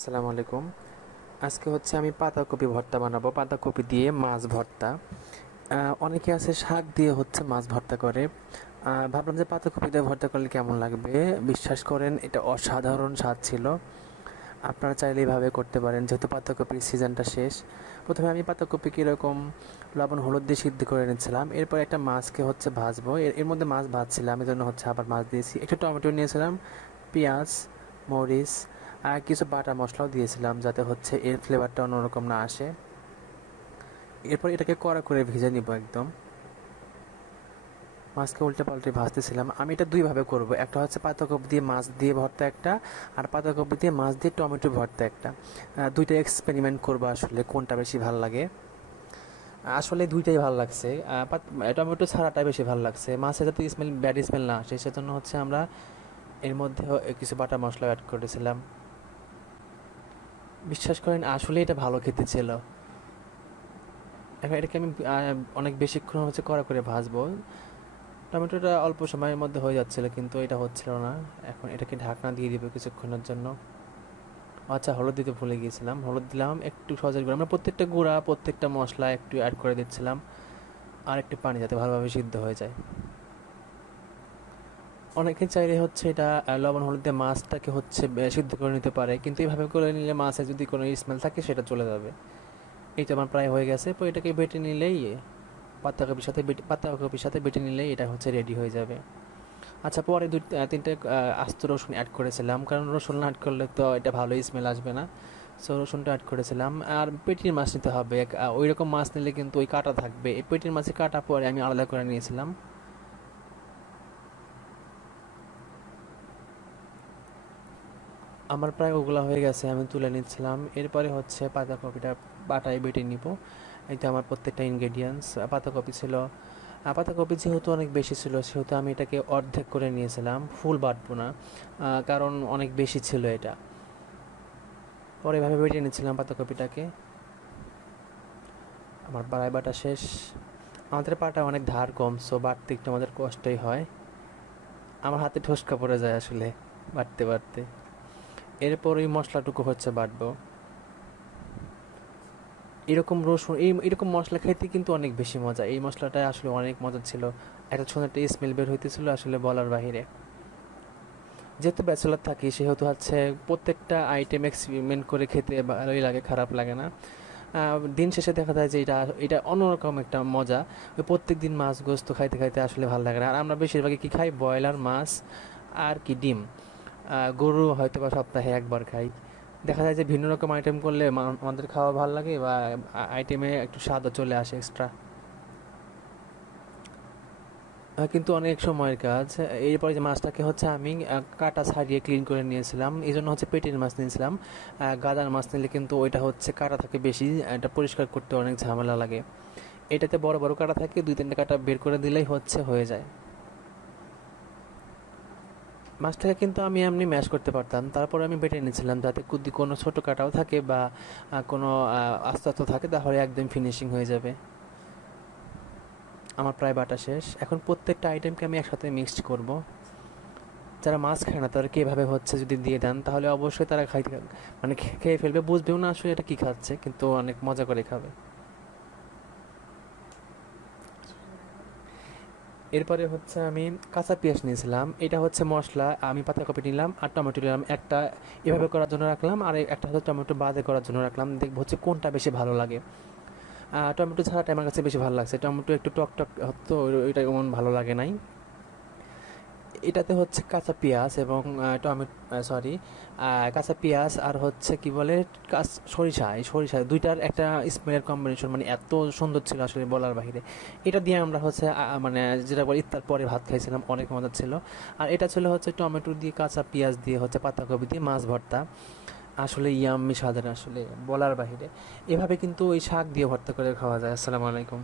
আসসালামু আলাইকুম। আজকে হচ্ছে আমি পাতাকপি ভর্তা বানাবো, পাতাকপি দিয়ে মাছ ভর্তা। অনেকে আছে শাক দিয়ে হচ্ছে মাছ ভর্তা করে। ভাবলাম যে পাতাকপি দিয়ে ভর্তা করলে কেমন লাগবে। বিশ্বাস করেন, এটা অসাধারণ স্বাদ ছিল। আপনারা চাইলে এইভাবে করতে পারেন, যেহেতু পাতাকপির সিজনটা শেষ। প্রথমে আমি পাতাকপি কীরকম লবণ হলুদ দিয়ে সিদ্ধ করে নিচ্ছিলাম, এরপর একটা মাছকে হচ্ছে ভাজবো। এর মধ্যে মাছ ভাজছিলাম, এই জন্য হচ্ছে আবার মাছ দিয়েছি। একটু টমেটো নিয়েছিলাম, পেঁয়াজ, মরিচ আর কিছু বাটা মশলাও দিয়েছিলাম, যাতে হচ্ছে এর ফ্লেভারটা অন্যরকম না আসে। এরপর এটাকে কড়া করে ভেজে নিব একদম। মাছকে উল্টে পাল্টে ভাজতেছিলাম। আমি এটা দুইভাবে করব, একটা হচ্ছে পাতাকপি দিয়ে মাছ দিয়ে ভর্তা একটা, আর পাতাকপি দিয়ে মাছ দিয়ে টমেটো ভর্তা একটা। দুইটা এক্সপেরিমেন্ট করবো আসলে কোনটা বেশি ভালো লাগে। আসলে দুইটাই ভালো লাগছে। টমেটো ছাড়াটা বেশি ভালো লাগছে, মাছের যাতে স্মেল ব্যাড স্মেল না আসে সেজন্য হচ্ছে আমরা এর মধ্যে কিছু বাটা মশলা অ্যাড করেছিলাম। বিশ্বাস করেন, আসলে এটা ভালো খেতে ছিল। এখন এটাকে আমি অনেক বেশিক্ষণ হচ্ছে কড়া করে ভাজবো। টমেটোটা অল্প সময়ের মধ্যে হয়ে যাচ্ছিল, কিন্তু এটা হচ্ছিল না। এখন এটাকে ঢাকনা দিয়ে দিব কিছুক্ষণের জন্য। আচ্ছা, হলুদ দিতে ভুলে গিয়েছিলাম, হলুদ দিলাম একটু সহজের গুঁড়া। আমরা প্রত্যেকটা গুঁড়া প্রত্যেকটা মশলা একটু অ্যাড করে দিচ্ছিলাম, আর একটু পানি যাতে ভালোভাবে সিদ্ধ হয়ে যায়। অনেকে চাইলে হচ্ছে এটা লবণ হলুদ দিয়ে মাছটাকে হচ্ছে সিদ্ধ করে নিতে পারে, কিন্তু এইভাবে করে নিলে মাছে যদি কোনো স্মেল থাকে সেটা চলে যাবে। এই তো আমার প্রায় হয়ে গেছে। তো এটাকে বেটে নিলেই পাতাকপির সাথে বেটে নিলেই এটা হচ্ছে রেডি হয়ে যাবে। আচ্ছা, পরে তিনটে আস্ত রসুন অ্যাড করেছিলাম, কারণ রসুন অ্যাড করলে তো এটা ভালো স্মেল আসবে না। সো রসুনটা অ্যাড করেছিলাম। আর পেটির মাছ নিতে হবে, ওই রকম মাছ নিলে কিন্তু ওই কাঁটা থাকবে। এই পেটির মাছের কাঁটা পরে আমি আলাদা করে নিয়েছিলাম। আমার প্রায় ওগুলা হয়ে গেছে, আমি তুলে নিচ্ছিলাম। এরপরে হচ্ছে পাতাকপিটা বাটায় বেটে নিব। এই তো আমার প্রত্যেকটা ইনগ্রেডিয়েন্টস। পাতাকপি ছিল, পাতাকপি যেহেতু অনেক বেশি ছিল সেহেতু আমি এটাকে অর্ধেক করে নিয়েছিলাম, ফুল বাটবো না, কারণ অনেক বেশি ছিল এটা। পরে এভাবে বেটে নিচ্ছিলাম পাতাকপিটাকে। আমার প্রায় বাটা শেষ। আমাদের পাটা অনেক ধার কম, সো বাটতে একটু আমাদের কষ্টই হয়। আমার হাতে ঠোসকা পড়ে যায় আসলে বাটতে বাটতে। এরপর ওই মশলাটুকু হচ্ছে বাটবো। এরকম রসুন এরকম মশলা খাইতে কিন্তু অনেক বেশি মজা। এই মশলাটা আসলে অনেক মজা ছিল। একটা সুন্দর একটা স্মেল বের হইতেছিল আসলে বলার বাহিরে। যেহেতু ব্যাচেলার থাকি সেহেতু হচ্ছে প্রত্যেকটা আইটেম এক্সপেরিমেন্ট করে খেতে ভালোই লাগে, খারাপ লাগে না। দিন শেষে দেখা যায় যে এটা এটা অন্যরকম একটা মজা। ওই প্রত্যেক দিন মাছ গোস্ত খাইতে খাইতে আসলে ভালো লাগে না। আর আমরা বেশিরভাগই কী খাই, ব্রয়লার মাছ আর কি ডিম। গরু হয়তো বা সপ্তাহে একবার খাই। দেখা যায় যে ভিন্ন রকম আইটেম করলে আমাদের খাওয়া ভালো লাগে, বা আইটেমে একটু স্বাদও চলে আসে এক্সট্রা। কিন্তু অনেক সময়ের কাজ। এরপরে যে মাছটাকে হচ্ছে আমি কাটা ছাড়িয়ে ক্লিন করে নিয়েছিলাম, এই জন্য হচ্ছে পেটির মাছ নিয়েছিলাম। গাদার মাছ নিলে কিন্তু ওইটা হচ্ছে কাটা থাকে বেশি, এটা পরিষ্কার করতে অনেক ঝামেলা লাগে। এটাতে বড় বড় কাটা থাকে, দুই তিনটে কাটা বের করে দিলেই হচ্ছে হয়ে যায়। মাছটাকে কিন্তু আমি এমনি ম্যাশ করতে পারতাম, তারপরে আমি বেটে নিয়েছিলাম যাতে যদি কোনো ছোটো কাটাও থাকে বা কোনো আস্তে আস্তে থাকে, তাহলে একদম ফিনিশিং হয়ে যাবে। আমার প্রায় বাটা শেষ। এখন প্রত্যেকটা আইটেমকে আমি একসাথে মিক্সড করব। যারা মাছ খায় না তাদেরকে এভাবে হচ্ছে যদি দিয়ে দেন, তাহলে অবশ্যই তারা খাইতে মানে খেয়ে ফেলবে, বুঝবেও না আসলে এটা কী খাচ্ছে, কিন্তু অনেক মজা করে খাবে। এরপরে হচ্ছে আমি কাঁচা পেঁয়াজ নিয়েছিলাম, এটা হচ্ছে মশলা। আমি পাতাকপি নিলাম আর টমেটো নিলাম একটা, এভাবে করার জন্য রাখলাম, আর একটা হচ্ছে টমেটো বাদে করার জন্য রাখলাম। দেখবো হচ্ছে কোনটা বেশি ভালো লাগে। টমেটো ছাড়াটা আমার কাছে বেশি ভালো লাগছে, টমেটো একটু টক টক হতো, ওইটা এমন ভালো লাগে নাই। এটাতে হচ্ছে কাঁচা পেঁয়াজ এবং টমেটো, সরি, কাঁচা পেঁয়াজ আর হচ্ছে কি বলে সরিষা, এই সরিষা দুইটার একটা স্মেলের কম্বিনেশন মানে এত সুন্দর ছিল আসলে বলার বাহিরে। এটা দিয়ে আমরা হচ্ছে মানে যেটা বলি ইফতার পরে ভাত খাইছিলাম, অনেক মজা ছিল। আর এটা ছিল হচ্ছে টমেটো দিয়ে কাঁচা পেঁয়াজ দিয়ে হচ্ছে পাতাকপি দিয়ে মাছ ভর্তা। আসলে ইয়াম্মি স্বাদের, আসলে বলার বাহিরে। এভাবে কিন্তু ওই শাক দিয়ে ভর্তা করে খাওয়া যায়। আসসালামু আলাইকুম।